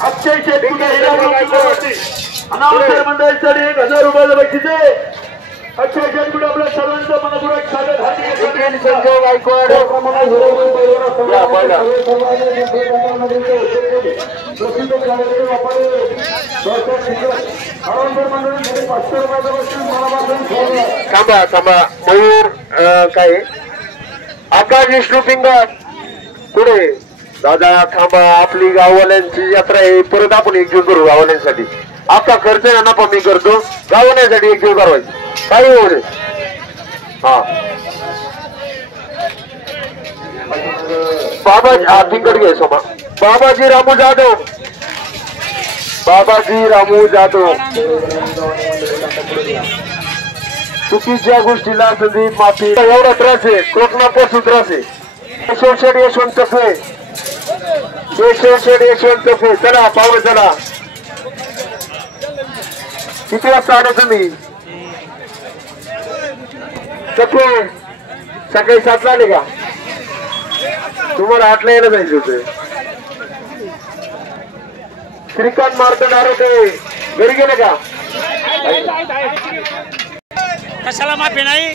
अक्षय शेतकरी अनावसर मंडळासाठी 1000 रुपयाचं बक्षीस आहे. अक्षय शेतकरी आपल्या सर्वांचं मनपूर्वक स्वागत. संजय गायकवाड थांबा थांबा. मयूर काय आकाश विष्णू पिंगळ पुढे दादा थांबा. आपली गाववाल्यांची यात्रा आहे. परत आपण एकजूट करू गाववाल्यांसाठी. आपला खर्च आहे ना मी करतो. गाववाल्यांसाठी एकजूट करायची काही होऊ दे. हा बाबाजी हा पिंगड घे सोमा. बाबाजी रामू जाधव. बाबाजी रामू जाधव चुकीच्या गोष्टीला संदीप माफी. एवढा त्रास आहे कोकणापासून त्रास आहे. केशव शेठ यशवंत तफे. केशव शेठ यशवंत तफे. चला पाहुणे चला. किती वाजता आले तुम्ही? तफे सकाळी 7 ला आले का? तुम्हाला 8 ला यायला जायचं होतं. श्रीकांत मार्तंड आरोग्य घरी गेले का? कशाला माफी नाही.